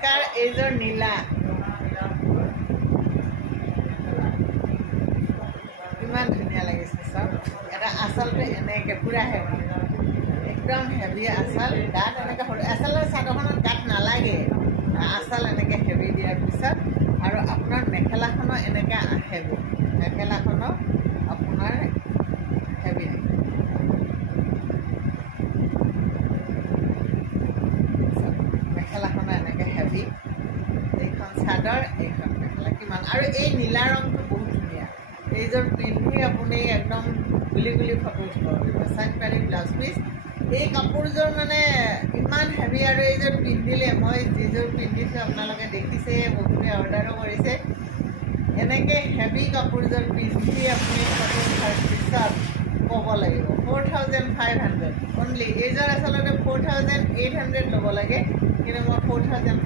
নমস্কাৰ, এইযোৰ নীলা। ইমান ধুনীয়া লাগিছে চাওক। এটা আচলতে এনেকৈ পুৰা হেভি, একদম হেভি আচল। গাত এনেকৈ সৰু আচলতে চাদৰখনত গাত নালাগে, আচল এনেকৈ হেভি দিয়াৰ পিছত আৰু আপোনাৰ মেখেলাখনো এনেকৈ হেভি, মেখেলাখনো আপোনাৰ হেভি। মেখেলাখনো এনেকৈ হেভি, এইখন চাদৰ, এইখন মেখেলা কিমান। আৰু এই নীলা ৰংটো বহুত ধুনীয়া। এইযোৰ পিন্ধি আপুনি একদম গুলি গুলি ফটো উঠিব পাৰিব। চাইড পাৰি ব্লাউজ পিচ, এই কাপোৰযোৰ মানে ইমান হেভি। আৰু এইযোৰ পিন্ধিলে, মই যিযোৰ পিন্ধিছোঁ আপোনালোকে দেখিছে, বহুতে অৰ্ডাৰো কৰিছে। এনেকৈ হেভি কাপোৰযোৰ পিন্ধি আপুনি ফটো উঠাৰ পিছত ক'ব লাগিব 4500 অনলি। এইযোৰ আচলতে 4800 ল'ব লাগে, কিন্তু মই 4500